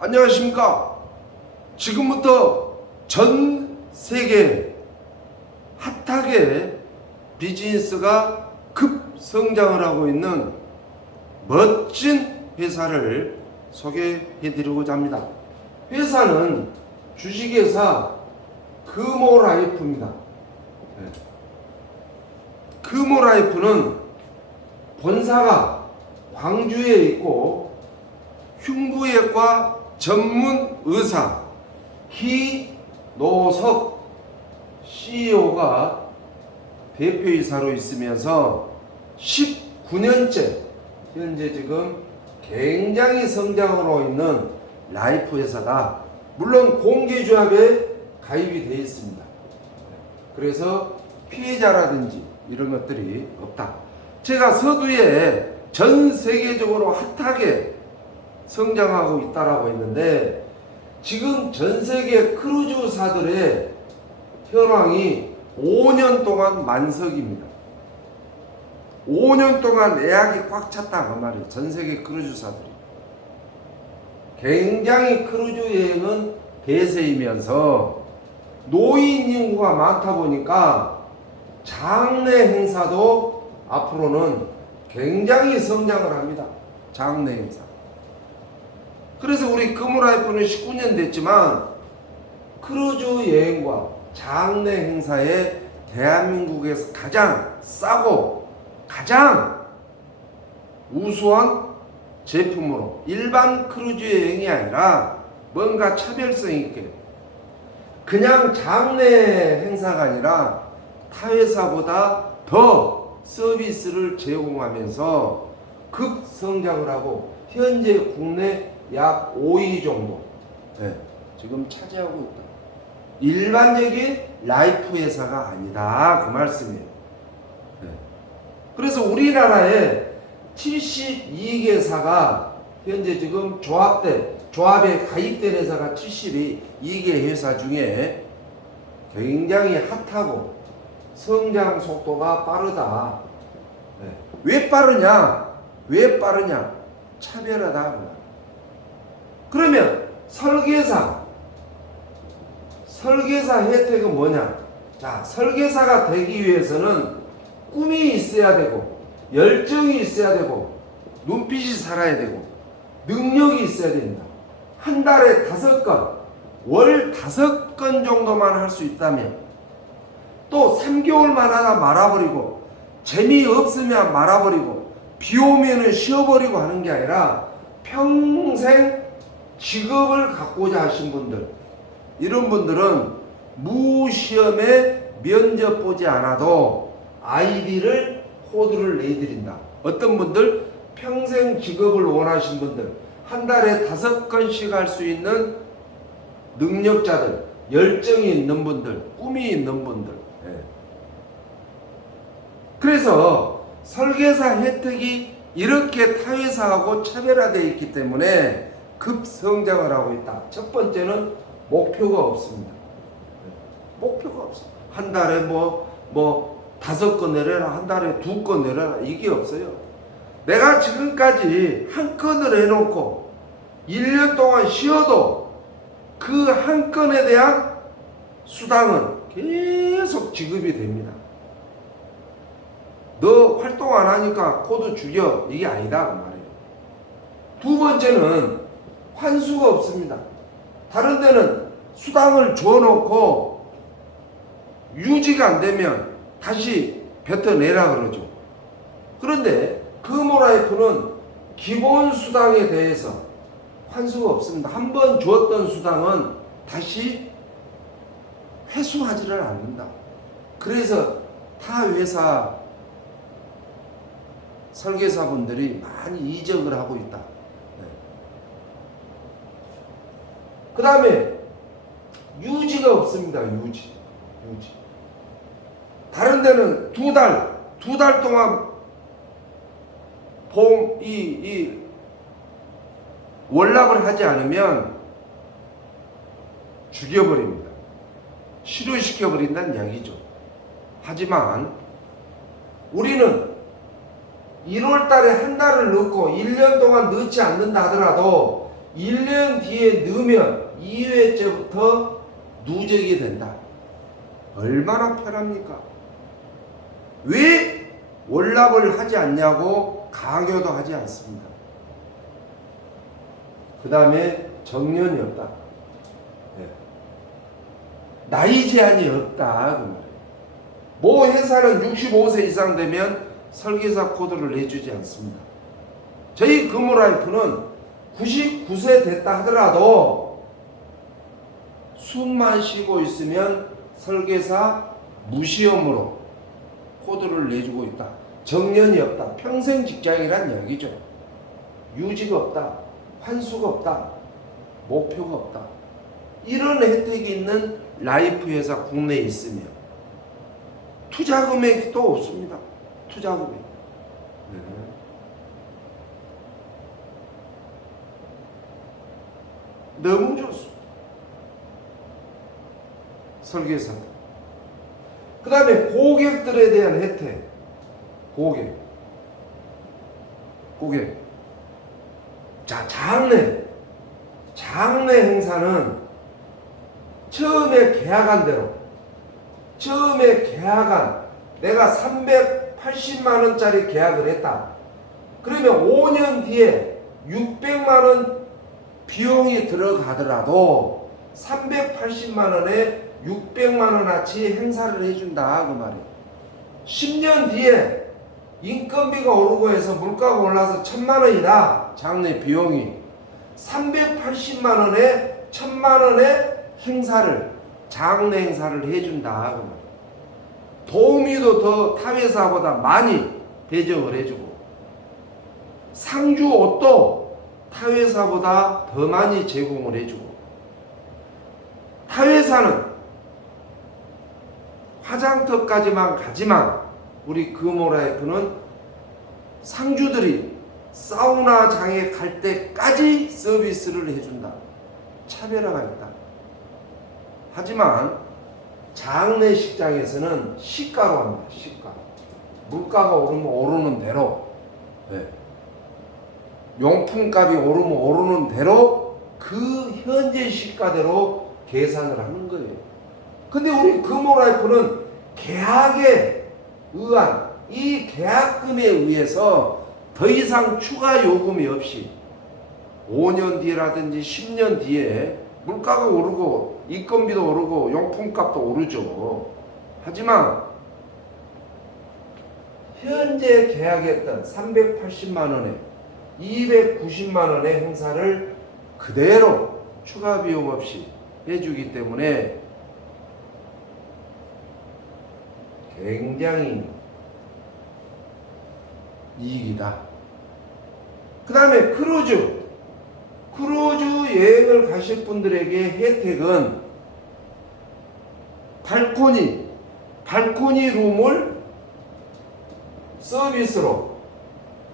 안녕하십니까. 지금부터 전 세계 핫하게 비즈니스가 급성장을 하고 있는 멋진 회사를 소개해 드리고자 합니다. 회사는 주식회사 금호라이프입니다. 금호라이프는 본사가 광주에 있고 흉부외과 전문 의사 기노석 CEO가 대표이사로 있으면서 19년째 현재 지금 굉장히 성장으로 있는 라이프 회사다. 물론 공개조합에 가입이 되어 있습니다. 그래서 피해자라든지 이런 것들이 없다. 제가 서두에 전 세계적으로 핫하게 성장하고 있다라고 했는데, 지금 전 세계 크루즈사들의 현황이 5년 동안 만석입니다. 5년 동안 예약이 꽉 찼다 그 말이에요. 전 세계 크루즈사들이. 굉장히 크루즈 여행은 대세이면서 노인 인구가 많다 보니까 장례 행사도 앞으로는 굉장히 성장을 합니다. 장례 행사. 그래서 우리 금호라이프는 19년 됐지만 크루즈 여행과 장례 행사에 대한민국에서 가장 싸고 가장 우수한 제품으로, 일반 크루즈 여행이 아니라 뭔가 차별성 있게, 그냥 장례 행사가 아니라 타 회사보다 더 서비스를 제공하면서 급성장을 하고 현재 국내 약 5위 정도 지금 차지하고 있다. 일반적인 라이프 회사가 아니다 그 말씀이에요. 그래서 우리나라에 72개사가 현재 지금 조합에 가입된 회사가 72개 회사 중에 굉장히 핫하고 성장 속도가 빠르다. 왜 빠르냐? 차별하다. 그러면 설계사 혜택은 뭐냐? 자, 설계사가 되기 위해서는 꿈이 있어야 되고, 열정이 있어야 되고, 눈빛이 살아야 되고, 능력이 있어야 됩니다. 한 달에 5건, 월 5건 정도만 할 수 있다면, 또 3개월만 하다 말아버리고, 재미없으면 말아버리고, 비 오면은 쉬어버리고 하는 게 아니라 평생 직업을 갖고자 하신 분들, 이런 분들은 무시험에 면접 보지 않아도 아이디를 호두를 내드린다. 어떤 분들 평생 직업을 원하신 분들, 한 달에 5건씩 할 수 있는 능력자들, 열정이 있는 분들, 꿈이 있는 분들. 그래서 설계사 혜택이 이렇게 타회사하고 차별화되어 있기 때문에 급성장을 하고 있다. 첫 번째는 목표가 없습니다. 목표가 없어. 한 달에 뭐 5건 내려라, 한 달에 2건 내려라, 이게 없어요. 내가 지금까지 한 건을 해놓고 1년 동안 쉬어도 그 한 건에 대한 수당은 계속 지급이 됩니다. 너 활동 안 하니까 코드 죽여, 이게 아니다 그 말이에요. 두 번째는 환수가 없습니다. 다른 데는 수당을 줘놓고 유지가 안 되면 다시 뱉어내라 그러죠. 그런데 금호라이프는 기본 수당에 대해서 환수가 없습니다. 한번 주었던 수당은 다시 회수하지를 않는다. 그래서 타 회사 설계사분들이 많이 이적을 하고 있다. 그 다음에 유지가 없습니다. 유지. 다른 데는 두 달 동안 월납을 하지 않으면 죽여버립니다. 실효시켜버린다는 이야기죠. 하지만 우리는 1월 달에 한 달을 넣고 1년 동안 넣지 않는다 하더라도 1년 뒤에 넣으면 2회째부터 누적이 된다. 얼마나 편합니까? 왜 월납을 하지 않냐고 강요도 하지 않습니다. 그 다음에 정년이 없다. 네. 나이 제한이 없다. 그 말이에요. 뭐 회사는 65세 이상 되면 설계사 코드를 내주지 않습니다. 저희 금호라이프는 99세 됐다 하더라도 숨만 쉬고 있으면 설계사 무시험으로 코드를 내주고 있다. 정년이 없다. 평생 직장이란 얘기죠. 유지가 없다. 환수가 없다. 목표가 없다. 이런 혜택이 있는 라이프 회사 국내에 있으며 투자 금액도 없습니다. 투자 금액. 네. 너무 좋습니다. 설계사. 그 다음에 고객들에 대한 혜택. 고객. 자, 장래 행사는 처음에 계약한 대로, 내가 380만원짜리 계약을 했다. 그러면 5년 뒤에 600만원 비용이 들어가더라도 380만원에 600만원어치 행사를 해준다. 그 말이에요. 10년 뒤에 인건비가 오르고 해서 물가가 올라서 1000만원이다. 장래 비용이. 380만원에 1000만원의 장래 행사를 해준다. 그 말이에요. 도우미도 더 타회사보다 많이 배정을 해주고, 상주 옷도 타회사보다 더 많이 제공을 해주고, 타회사는 화장터까지만 가지만 우리 금호라이프는 상주들이 사우나장에 갈 때까지 서비스를 해준다. 차별화가 있다. 하지만 장례식장에서는 시가로 합니다. 시가. 물가가 오르면 오르는 대로, 네. 용품값이 오르면 오르는 대로 그 현재 시가대로 계산을 하는 거예요. 근데 우리 금호라이프는 계약에 의한 이 계약금에 의해서 더 이상 추가 요금이 없이 5년 뒤라든지 10년 뒤에 물가가 오르고 인건비도 오르고 용품값도 오르죠. 하지만 현재 계약했던 380만원에 290만원의 행사를 그대로 추가 비용 없이 해주기 때문에 굉장히 이익이다. 그 다음에 크루즈 여행을 가실 분들에게 혜택은 발코니 룸을 서비스로,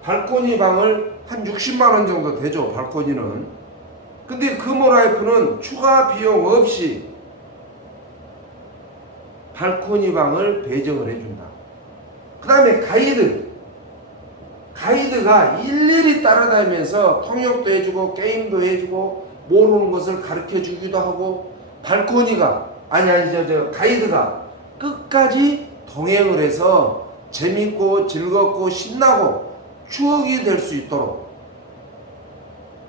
발코니 방을 한 60만원 정도 되죠. 발코니는. 근데 금호라이프는 추가 비용 없이 발코니 방을 배정을 해준다. 그 다음에 가이드가 일일이 따라다니면서 통역도 해주고 게임도 해주고 모르는 것을 가르쳐 주기도 하고, 가이드가 끝까지 동행을 해서 재밌고 즐겁고 신나고 추억이 될 수 있도록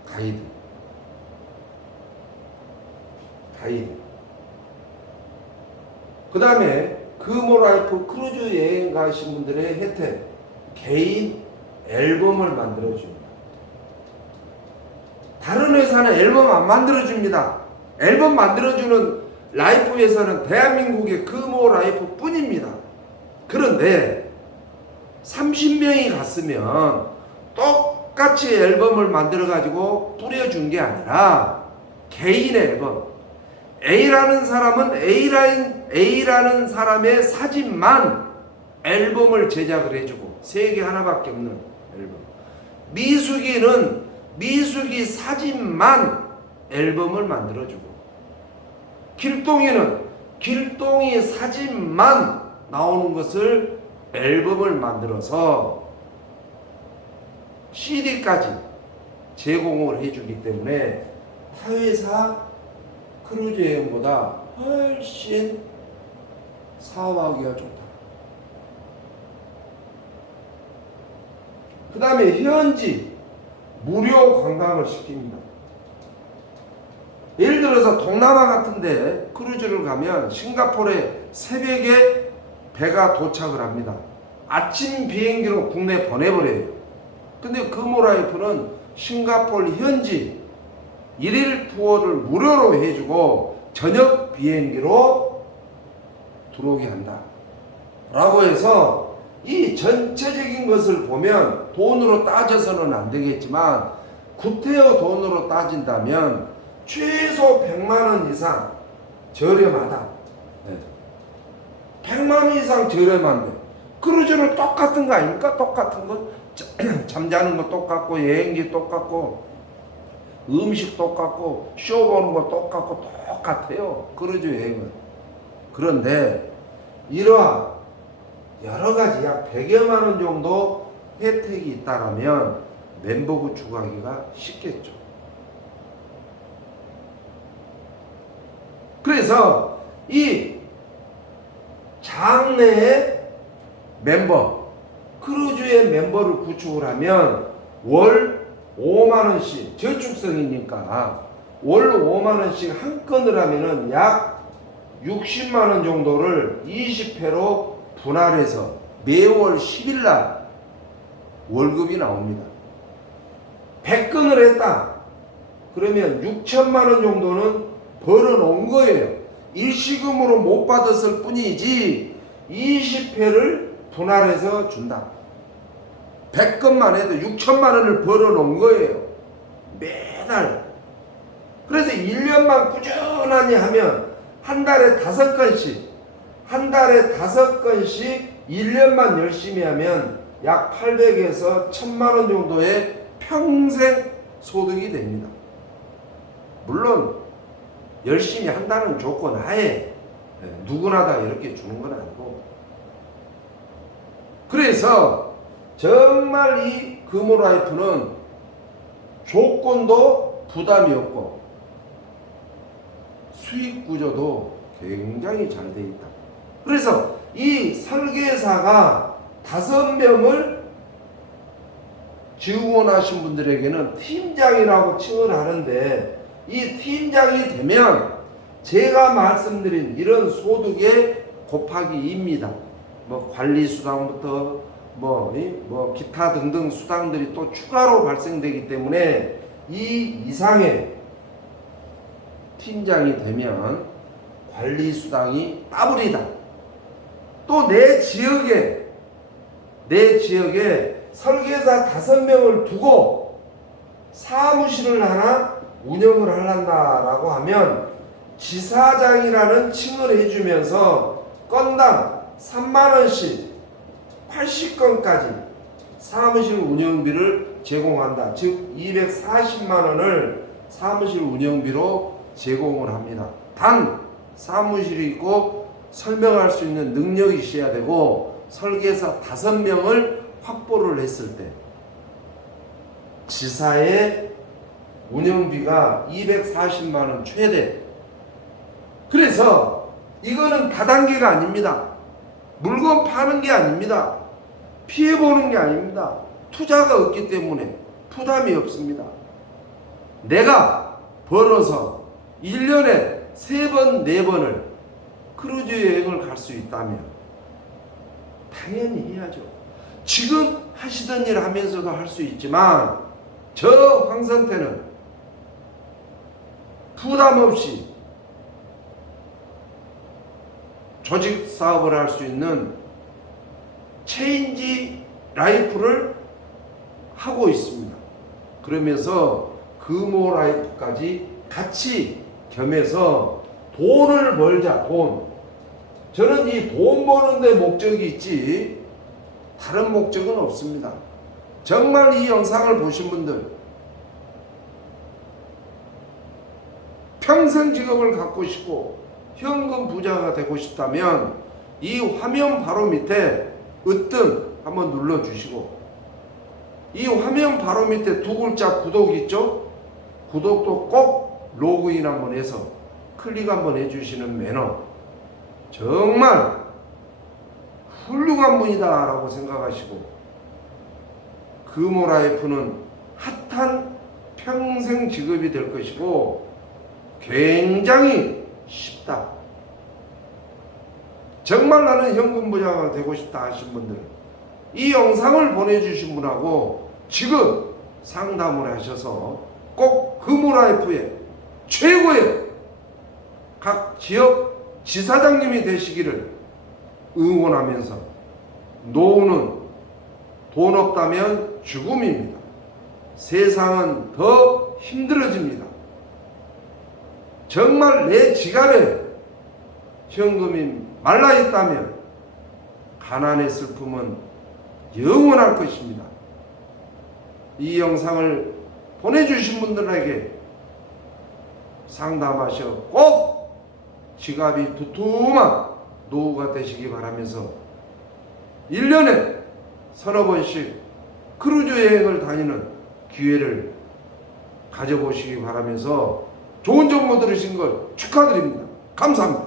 가이드. 그 다음에 금호라이프 크루즈 여행 가신 분들의 혜택, 개인 앨범을 만들어줍니다. 다른 회사는 앨범 안 만들어줍니다. 앨범 만들어주는 라이프 회사는 대한민국의 금호라이프 뿐입니다. 그런데 30명이 갔으면 똑같이 앨범을 만들어 가지고 뿌려준 게 아니라 개인 앨범, A라는 사람은 A라는 사람의 사진만 앨범을 제작을 해주고, 색이 하나밖에 없는 앨범. 미숙이는 미숙이 사진만 앨범을 만들어주고, 길동이는 길동이 사진만 나오는 것을 앨범을 만들어서 CD까지 제공을 해주기 때문에 타회사 크루즈 여행보다 훨씬 사업하기가 좋다. 그 다음에 현지 무료 관광을 시킵니다. 예를 들어서 동남아 같은데 크루즈를 가면 싱가포르에 새벽에 배가 도착을 합니다. 아침 비행기로 국내 보내버려요. 근데 금호라이프는 싱가포르 현지 일일 투어를 무료로 해주고 저녁 비행기로 들어오게 한다 라고 해서 이 전체적인 것을 보면 돈으로 따져서는 안 되겠지만 구태여 돈으로 따진다면 최소 100만원 이상 저렴하다. 100만원 이상 저렴한데 크루즈는 똑같은 거 아닙니까? 똑같은 거 잠자는 거 똑같고 여행기 똑같고 음식 똑같고 쇼 보는 거 똑같고 똑같아요. 크루즈 여행은. 그런데 이러한 여러가지 약 100여만원 정도 혜택이 있다면 멤버 구축하기가 쉽겠죠. 그래서 이 장내의 멤버, 크루즈의 멤버를 구축을 하면 월 5만원씩, 저축성이니까 월 5만원씩 한 건을 하면은 약 60만원 정도를 20회로 분할해서 매월 10일날 월급이 나옵니다. 100건을 했다. 그러면 6천만원 정도는 벌어 놓은 거예요. 일시금으로 못 받았을 뿐이지 20회를 분할해서 준다. 100건만 해도 6천만원을 벌어 놓은 거예요. 매달. 그래서 1년만 꾸준하니 하면 한 달에 5건씩, 한 달에 5건씩 1년만 열심히 하면 약 800에서 1000만원 정도의 평생 소득이 됩니다. 물론 열심히 한다는 조건 하에 누구나 다 이렇게 주는 건 아니고, 그래서 정말 이 금호라이프는 조건도 부담이 없고 수익 구조도 굉장히 잘 되어 있다. 그래서 이 설계사가 5명을 지원하신 분들에게는 팀장이라고 칭을 하는데, 이 팀장이 되면 제가 말씀드린 이런 소득의 곱하기 2입니다. 뭐 관리수당부터 기타 등등 수당들이 또 추가로 발생되기 때문에 이 이상의 팀장이 되면 관리수당이 더블이다. 또 내 지역에 설계사 5명을 두고 사무실을 하나 운영을 하란다라고 하면 지사장이라는 칭을 해주면서 건당 3만원씩 80건까지 사무실 운영비를 제공한다. 즉 240만원을 사무실 운영비로 제공을 합니다. 단 사무실이 있고 설명할 수 있는 능력이 있어야 되고 설계사 5명을 확보를 했을 때 지사의 운영비가 240만원 최대. 그래서 이거는 다단계가 아닙니다. 물건 파는 게 아닙니다. 피해보는 게 아닙니다. 투자가 없기 때문에 부담이 없습니다. 내가 벌어서 1년에 3번, 4번을 크루즈 여행을 갈 수 있다면 당연히 해야죠. 지금 하시던 일 하면서도 할 수 있지만 저 황선태는 부담 없이 조직 사업을 할 수 있는 체인지 라이프를 하고 있습니다. 그러면서 금호 라이프까지 같이 겸해서 돈을 벌자. 돈. 저는 이 돈 버는 데 목적이 있지 다른 목적은 없습니다. 정말 이 영상을 보신 분들 평생 직업을 갖고 싶고 현금 부자가 되고 싶다면 이 화면 바로 밑에 으뜸 한번 눌러주시고 이 화면 바로 밑에 두 글자 구독 있죠? 구독도 꼭 로그인 한번 해서 클릭 한번 해주시는 매너, 정말 훌륭한 분이다 라고 생각하시고, 금호라이프는 핫한 평생 직업이 될 것이고 굉장히 쉽다. 정말 나는 현금 부자가 되고 싶다 하신 분들은 이 영상을 보내주신 분하고 지금 상담을 하셔서 꼭 금호라이프의 최고의 각 지역 지사장님이 되시기를 응원하면서, 노후는 돈 없다면 죽음입니다. 세상은 더 힘들어집니다. 정말 내 지갑에 현금이 말라있다면 가난의 슬픔은 영원할 것입니다. 이 영상을 보내주신 분들에게 상담하셔 꼭 지갑이 두툼한 노후가 되시기 바라면서 1년에 서너 번씩 크루즈 여행을 다니는 기회를 가져보시기 바라면서 좋은 정보 들으신 걸 축하드립니다. 감사합니다.